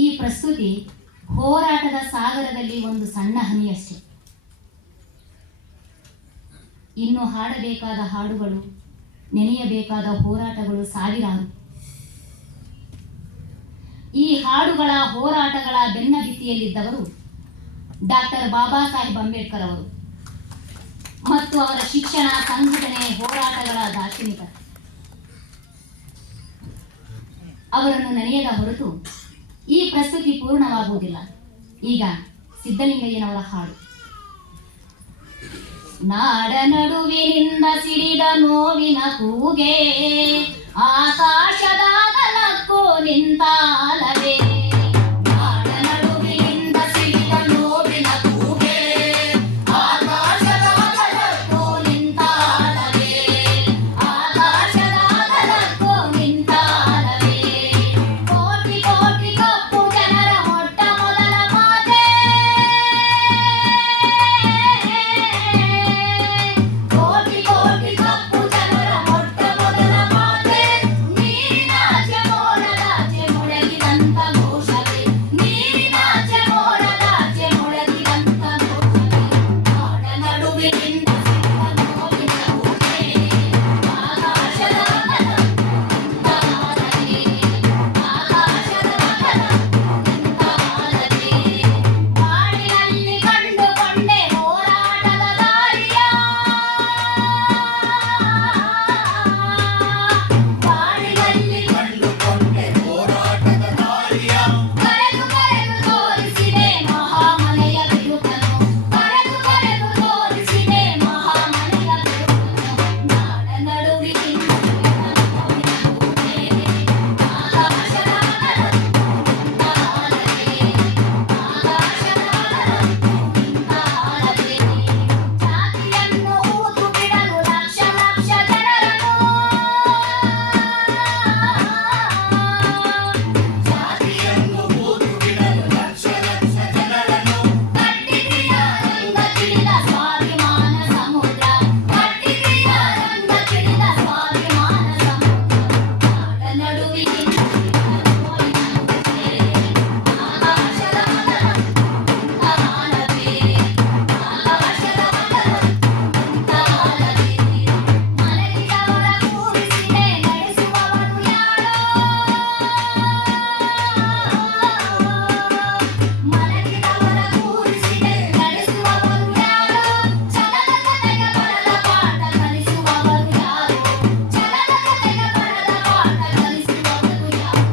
ಈ ಪ್ರಸ್ತುತಿ ಹೋರಾಟದ ಸಾಗರದಲ್ಲಿ ಒಂದು ಸಣ್ಣ ಹನಿಯಷ್ಟೇ. ಇನ್ನು ಹಾಡಬೇಕಾದ ಹಾಡುಗಳು, ನೆನೆಯಬೇಕಾದ ಹೋರಾಟಗಳು ಸಾವಿರಾರು. ಈ ಹಾಡುಗಳ ಹೋರಾಟಗಳ ಬೆನ್ನ ಭಿತ್ತಿಯಲ್ಲಿದ್ದವರು ಡಾಕ್ಟರ್ ಬಾಬಾ ಸಾಹೇಬ್ ಅಂಬೇಡ್ಕರ್ ಅವರು ಮತ್ತು ಅವರ ಶಿಕ್ಷಣ, ಸಂಘಟನೆ, ಹೋರಾಟಗಳ ದಾರ್ಶನಿಕರು. ಅವರನ್ನು ನೆನೆಯದ ಹೊರತು ಈ ಪ್ರಸ್ತುತಿ ಪೂರ್ಣವಾಗುವುದಿಲ್ಲ. ಈಗ ಸಿದ್ದಲಿಂಗಯ್ಯನವರ ಹಾಡು. ನಾಡ ನಡುವಿನಿಂದ ಸಿಡಿದ ನೋವಿನ ಕೂಗೆ, ಆಕಾಶದಾಗಲಕ್ಕೋ ನಿಂತಾಲವೇ. ನಾಡ ನಡುವಿನಿಂದ ಸಿಡಿದ ನೋವಿನ ಕೂಗೆ, ಆಕಾಶದಾಗಲಕ್ಕೋ ನಿಂತಾಲವೇ. ಆಕಾಶದಾಗಲಕ್ಕೋ ನಿಂತಾಲವೇ. ಕೋಟಿ ಕೋಟಿ ಕಪ್ಪು ಜನರ ಮೊಟ್ಟ ಮೊದಲ ಮಾತೆ, ಕೋಟಿ ಕೋಟಿ ಕಪ್ಪು ಜನರ ಮೊಟ್ಟ ಮೊದಲ ಮಾತೆ. ನೀರಿನಾಚೆ ಮೋಡದಾಚೆ ಮೊಳಗಿದಂತ ಘೋಷವೇ, ನೀರಿನಾಚೆ ಮೋಡದಾಚೆ ಮೊಳಗಿದಂತ ಘೋಷವೇ. ನಾಡ ನಡುವಿನಿಂದ ಸಿಡಿದ ನೋವಿನ ಕೂಗೆ, ಆಕಾಶದಾಗಲಕ್ಕೋ ನಿಂತಾಲವೇ. ಆಕಾಶದಾಗಲಕ್ಕೋ ನಿಂತಾಲವೇ. ಬಾಳಿನಲ್ಲಿ ಕಂಡುಕೊಂಡೆ ಹೋರಾಟದ ದಾರಿಯ, ಬಾಳಿನಲ್ಲಿ ಕಂಡುಕೊಂಡೆ ಹೋರಾಟದ ದಾರಿಯ, ಕರೆದು ಕರೆದು ತೋರಿಸಿದೆ ಮಹಾಮನೆಯ ಬಿರುಕನು, ಕರೆದು ಕರೆದು ತೋರಿಸಿದೆ ಮಹಾಮನೆಯ ಬಿರುಕನು. ನಾಡ ನಡುವಿನಿಂದ ಸಿಡಿದ ನೋವಿನ ಕೂಗೆ, ಆಕಾಶದಾಗಲಕ್ಕೋ ನಿಂತಾಲವೇ. ಆಕಾಶದಾಗಲಕ್ಕೋ ನಿಂತಾಲವೇ. ಜಾತಿಯನ್ನು ಊದು ಬಿಡಲು ಲಕ್ಷ ಲಕ್ಷ ಜನರನ್ನು, ಜಾತಿಯನ್ನು ಊದು ಬಿಡಲು ಲಕ್ಷ ಲಕ್ಷ ಜನರನ್ನು, ಕಟ್ಟಿಗೆಯ ರಂಗ ತಿಳಿದ ಸ್ವಾಭಿಮಾನ ಸಮುದ್ರ, ಕಟ್ಟಿಗೆಯ ರಂಗ ತಿಳಿದ ಸ್ವಾಭಿಮಾನ ಸಮುದ್ರ. ನಾಡ ನಡುವಿನಿಂದ ಸಿಡಿದ ನೋವಿನ ಕೂಗೆ, ಆಕಾಶದಾಗಲಕ್ಕೋ ನಿಂತಾಲವೇ. ಆಕಾಶದಾಗಲಕ್ಕೋ ನಿಂತಾಲವೇ. ಮಲಗಿದವರ ಕೂರಿಸಿದೆ ನಡೆಸುವವನು ಯಾರೋ, ಮಲಗಿದವರ ಕೂರಿಸಿದೆ ನಡೆಸುವವನು ಯಾರೋ. ಛಲದ ಜೊತೆಗೆ ಬರದ ಪಾಠ ಕಲಿಸುವವರು ಯಾರು, ಛಲದ ಜೊತೆಗೆ ಬರದ ಪಾಠ ಕಲಿಸುವವರು ಯಾರು.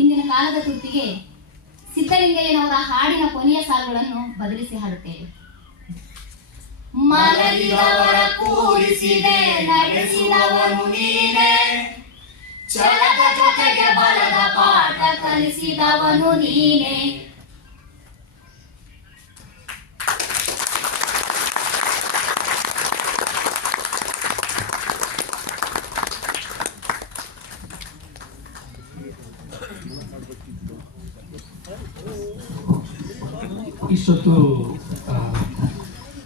ಇಂದಿನ ಕಾಲದ ತುರ್ತಿಗೆ ಸಿದ್ದಲಿಂಗಯ್ಯನವರ ಹಾಡಿನ ಕೊನೆಯ ಸಾಲುಗಳನ್ನು ಬದಲಿಸಿ ಹಾಡುತ್ತೇವೆ. ಮಲಗಿದವರ ಕೂರಿಸಿದೆ ನಡೆಸಿದವನು ನೀನೇ, ಛಲದ ಜೊತೆಗೆ ಬಲದ ಪಾಠ ಕಲಿಸಿದವನು ನೀನೇ. ಇಷ್ಟೊತ್ತು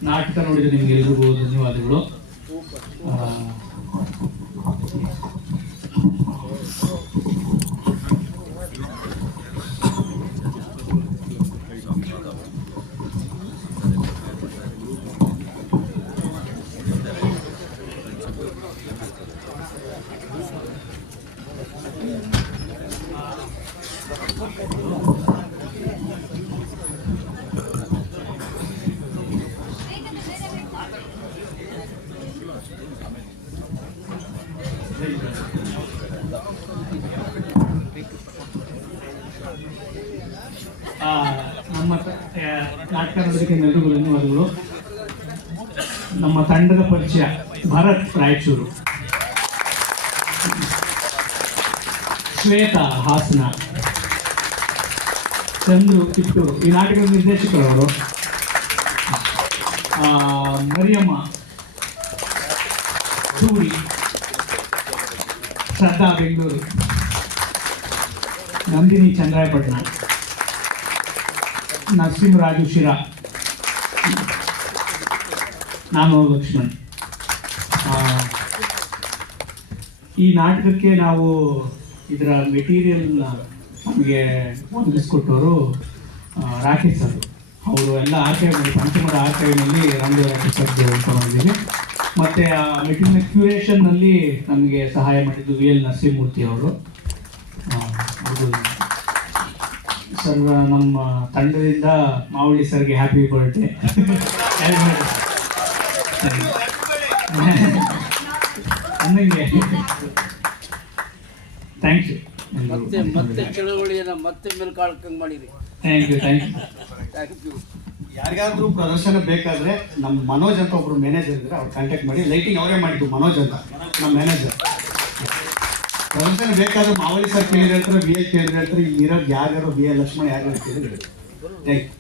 ನಾಟಕ ನೋಡಿದ ನಿಮಗೆಲ್ಲರಿಗೂ ಧನ್ಯವಾದಗಳು. ನಾಟಕ ನೋಡೋದಕ್ಕೆ ಎಲ್ರಿಗೂ ಧನ್ಯವಾದಗಳು. ನಮ್ಮ ತಂಡದ ಪರಿಚಯ ಭರತ್ ರಾಯಚೂರು, ಶ್ವೇತಾ ಹಾಸನ, ಚಂದ್ರು ಕಿತ್ತೂರು, ಈ ನಾಟಕದ ನಿರ್ದೇಶಕರವರು, ಮರಿಯಮ್ಮ ಸೂರಿ, ಶ್ರದ್ಧಾ ಬೆಂಗಳೂರು, ನಂದಿನಿ ಚಂದ್ರಾಯಪಟ್ಟಣ, ನರಸಿಂಹರಾಜು ಶಿರಾ, ನಾನು ಲಕ್ಷ್ಮಣ್. ಈ ನಾಟಕಕ್ಕೆ ನಾವು ಇದರ ಮೆಟೀರಿಯಲ್ ನಮಗೆ ಒದಗಿಸ್ಕೊಟ್ಟವರು ರಾಕೇಶ್ ಸರ್. ಅವರು ಎಲ್ಲ ಆರ್ಕೈವ್ನಲ್ಲಿ, ಪಂಚಮರ ಆರ್ಕೈವ್ನಲ್ಲಿ ರಾಮದೇವ್ ರಾಕೇಶ್ ಸರ್ಗೆ ಉಳ್ಕೊಂಡಿದ್ದೀವಿ. ಮತ್ತು ಆ ಮೆಟೀರಿಯಲ್ ಕ್ಯೂರೇಷನ್ನಲ್ಲಿ ನಮಗೆ ಸಹಾಯ ಮಾಡಿದ್ದು VL ನರಸಿಂಹಮೂರ್ತಿ ಅವರು. ಸರ್, ನಮ್ಮ ತಂಡದಿಂದ ಮಾವಳಿ ಸರ್ಗೆ ಹ್ಯಾಪಿ ಬರ್ಡೇ. ಅಂದಂಗೆ ಥ್ಯಾಂಕ್ ಯು. ಮತ್ತೆ ಚಳವಳಿಯನ್ನ ಮತ್ತೆ ಮೇಲ್ಕಾಳ್ಕಂಗ್ ಮಾಡಿರಿ. Thank you. ಯಾರಿಗಾದ್ರೂ ಪ್ರದರ್ಶನ ಬೇಕಾದ್ರೆ ನಮ್ಮ ಮನೋಜ್ ಅಂತ ಒಬ್ರು ಮ್ಯಾನೇಜರ್ ಇದ್ದಾರೆ, ಅವ್ರು ಕಾಂಟ್ಯಾಕ್ಟ್ ಮಾಡಿ. ಲೈಟಿಂಗ್ ಅವರೇ ಮಾಡಿದ್ದು, ಮನೋಜ್ ಅಂತ ನಮ್ಮ ಮ್ಯಾನೇಜರ್. ಪ್ರದರ್ಶನ ಬೇಕಾದ್ರೆ ಮಾವಳಿ ಸರ್ ಕೇಳಿದ್ರೆ ಹೇಳ್ತಾರೆ, VL ಕೇಳಿದ್ರೆ ಹೇಳ್ತಾರೆ, ಇಲ್ಲಿ ಇರೋದು ಯಾರ್ಯಾರು VL ಲಕ್ಷ್ಮಣ ಯಾರ್ಯಾರು ಕೇಳಿದ್ರೆ. Thank you.